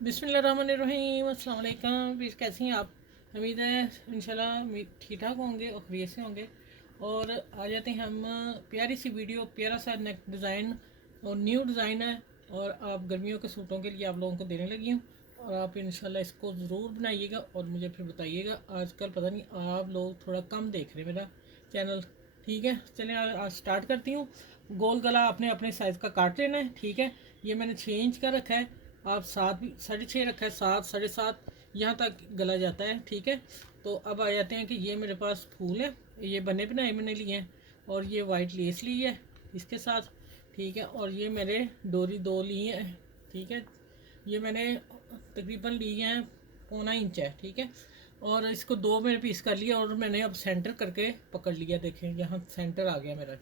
बिस्मिल्लाहिर्रहमानिर्रहीम, अस्सलाम वालेकुम। कैसी हैं आप? उम्मीद है इंशाल्लाह ठीक ठाक होंगे और खैरियत से होंगे। और आ जाते हैं हम प्यारी सी वीडियो, प्यारा सा नेक डिज़ाइन और न्यू डिज़ाइन है। और आप गर्मियों के सूटों के लिए आप लोगों को देने लगी हूँ और आप इंशाल्लाह इसको ज़रूर बनाइएगा और मुझे फिर बताइएगा। आजकल पता नहीं आप लोग थोड़ा कम देख रहे हैं मेरा चैनल, ठीक है। चलें आज स्टार्ट करती हूँ। गोल गला आपने अपने साइज़ का काट लेना है, ठीक है। ये मैंने 6 इंच का रखा है, आप 7 भी 6.5 रखा है, 7 साढ़े 7 यहाँ तक गला जाता है, ठीक है। तो अब आ जाते हैं कि ये मेरे पास फूल है, ये बने बनाए मैंने लिए हैं और ये वाइट लेस ली है इसके साथ, ठीक है। और ये मेरे डोरी 2 ली है, ठीक है। ये मैंने तकरीबन लिए हैं 1.25 इंच है, ठीक है। और इसको 2 में पीस कर लिया और मैंने अब सेंटर करके पकड़ लिया। देखें यहाँ सेंटर आ गया मेरा।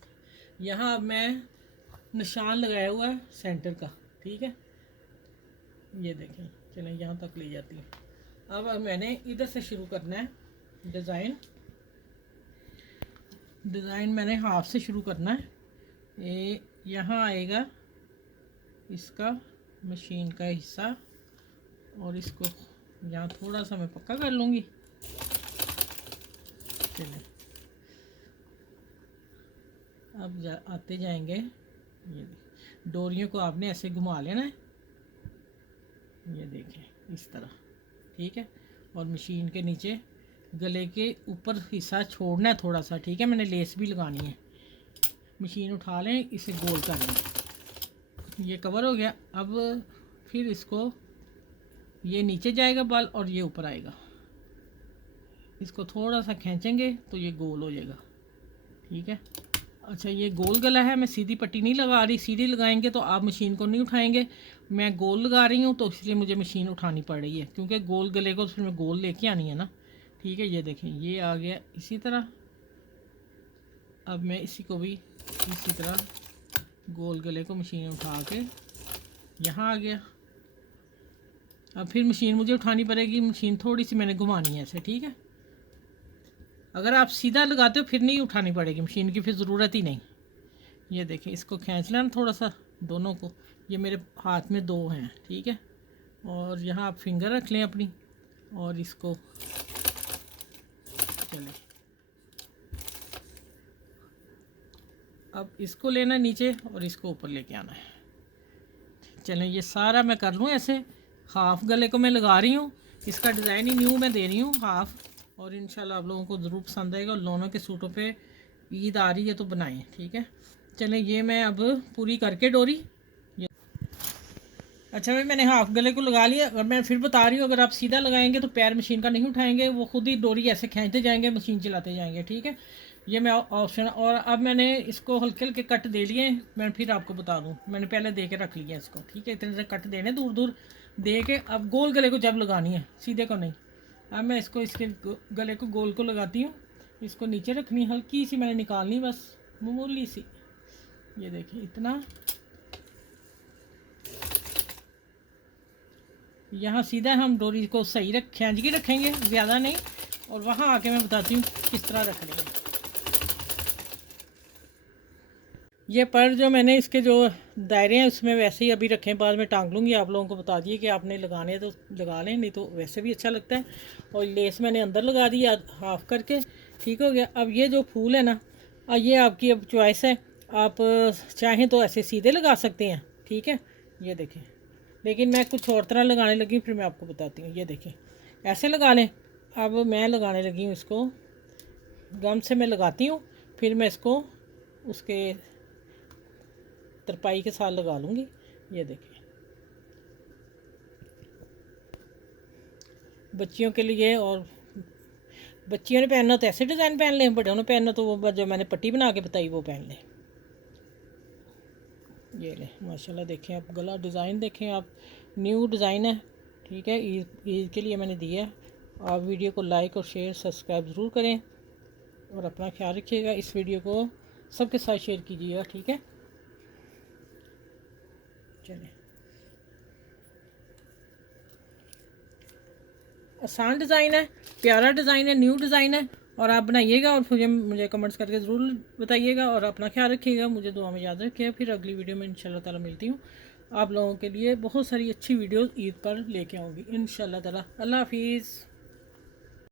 यहाँ अब मैं निशान लगाया हुआ है सेंटर का, ठीक है। ये देखें, चलें यहाँ तक ले जाती है। अब मैंने इधर से शुरू करना है डिज़ाइन। मैंने हाफ से शुरू करना है। ये यहाँ आएगा इसका मशीन का हिस्सा और इसको यहाँ थोड़ा सा मैं पक्का कर लूँगी। चलें अब आते जाएंगे। ये डोरियों को आपने ऐसे घुमा लेना है, ये देखें इस तरह, ठीक है। और मशीन के नीचे गले के ऊपर हिस्सा छोड़ना है थोड़ा सा, ठीक है। मैंने लेस भी लगानी है। मशीन उठा लें, इसे गोल कर लें। ये कवर हो गया। अब फिर इसको, ये नीचे जाएगा बाल और ये ऊपर आएगा। इसको थोड़ा सा खींचेंगे तो ये गोल हो जाएगा, ठीक है। अच्छा, ये गोल गला है, मैं सीधी पट्टी नहीं लगा रही। सीधी लगाएंगे तो आप मशीन को नहीं उठाएंगे। मैं गोल लगा रही हूँ तो इसलिए मुझे मशीन उठानी पड़ रही है, क्योंकि गोल गले को फिर मैं गोल लेके आनी है ना, ठीक है। ये देखें ये आ गया इसी तरह। अब मैं इसी को भी इसी तरह गोल गले को मशीन उठा के यहाँ आ गया। अब फिर मशीन मुझे उठानी पड़ेगी। मशीन थोड़ी सी मैंने घुमानी है ऐसे, ठीक है। अगर आप सीधा लगाते हो फिर नहीं उठानी पड़ेगी मशीन की, फिर ज़रूरत ही नहीं। ये देखें, इसको खींच लेना थोड़ा सा दोनों को। ये मेरे हाथ में 2 हैं, ठीक है। और यहाँ आप फिंगर रख लें अपनी और इसको, चलें अब इसको लेना नीचे और इसको ऊपर लेके आना है। चलें ये सारा मैं कर लूँ ऐसे। हाफ गले को मैं लगा रही हूँ, इसका डिज़ाइन ही न्यू मैं दे रही हूँ हाफ। और इंशाल्लाह आप लोगों को ज़रूर पसंद आएगा। और लोनों के सूटों पे ईद आ रही है तो बनाएं, ठीक है। चलें ये मैं अब पूरी करके डोरी, ये अच्छा भाई मैंने हाफ गले को लगा लिया। और मैं फिर बता रही हूँ, अगर आप सीधा लगाएंगे तो पैर मशीन का नहीं उठाएंगे, वो खुद ही डोरी ऐसे खींचते जाएंगे, मशीन चलाते जाएंगे, ठीक है। ये मैं ऑप्शन। और अब मैंने इसको हल्के हल्के कट दे लिए। मैं फिर आपको बता दूँ, मैंने पहले दे के रख लिया इसको, ठीक है। इतने से कट देने दूर दूर दे के। अब गोल गले को जब लगानी है, सीधे को नहीं। अब मैं इसको इसके गले को गोल को लगाती हूँ। इसको नीचे रखनी, हल्की सी मैंने निकालनी, बस मामूली सी। ये देखिए इतना, यहाँ सीधा हम डोरी को सही खींच के रखेंगे, ज़्यादा नहीं। और वहाँ आके मैं बताती हूँ किस तरह रख लेंगे। ये पर जो मैंने इसके जो दायरे हैं उसमें वैसे ही अभी रखें, बाद में टांग लूँगी। आप लोगों को बता दिए कि आपने लगाने तो लगा लें, नहीं तो वैसे भी अच्छा लगता है। और लेस मैंने अंदर लगा दी हाफ करके, ठीक हो गया। अब ये जो फूल है ना, ये आपकी अब चॉइस है। आप चाहें तो ऐसे सीधे लगा सकते हैं, ठीक है। ये देखें, लेकिन मैं कुछ और तरह लगाने लगी, फिर मैं आपको बताती हूँ। ये देखें ऐसे लगा लें। अब मैं लगाने लगी हूँ इसको, गम से मैं लगाती हूँ, फिर मैं इसको उसके तरपाई के साथ लगा लूँगी। ये देखिए, बच्चियों के लिए। और बच्चियों ने पहनना तो ऐसे डिज़ाइन पहन लें, बड़ों ने पहनना तो वो जो मैंने पट्टी बना के बताई वो पहन लें। ये ले माशाल्लाह, देखें आप गला डिज़ाइन देखें आप, न्यू डिज़ाइन है, ठीक है। ईद के लिए मैंने दिया है। आप वीडियो को लाइक और शेयर सब्सक्राइब ज़रूर करें और अपना ख्याल रखिएगा। इस वीडियो को सबके साथ शेयर कीजिएगा, ठीक है। चलिए, आसान डिज़ाइन है, प्यारा डिज़ाइन है, न्यू डिज़ाइन है। और आप बनाइएगा और मुझे कमेंट्स करके ज़रूर बताइएगा। और अपना ख्याल रखिएगा, मुझे दुआ में याद रखिएगा। फिर अगली वीडियो में इंशाल्लाह ताला मिलती हूँ। आप लोगों के लिए बहुत सारी अच्छी वीडियोस ईद पर लेके आऊँगी इंशाल्लाह ताला। अल्लाह हाफिज़।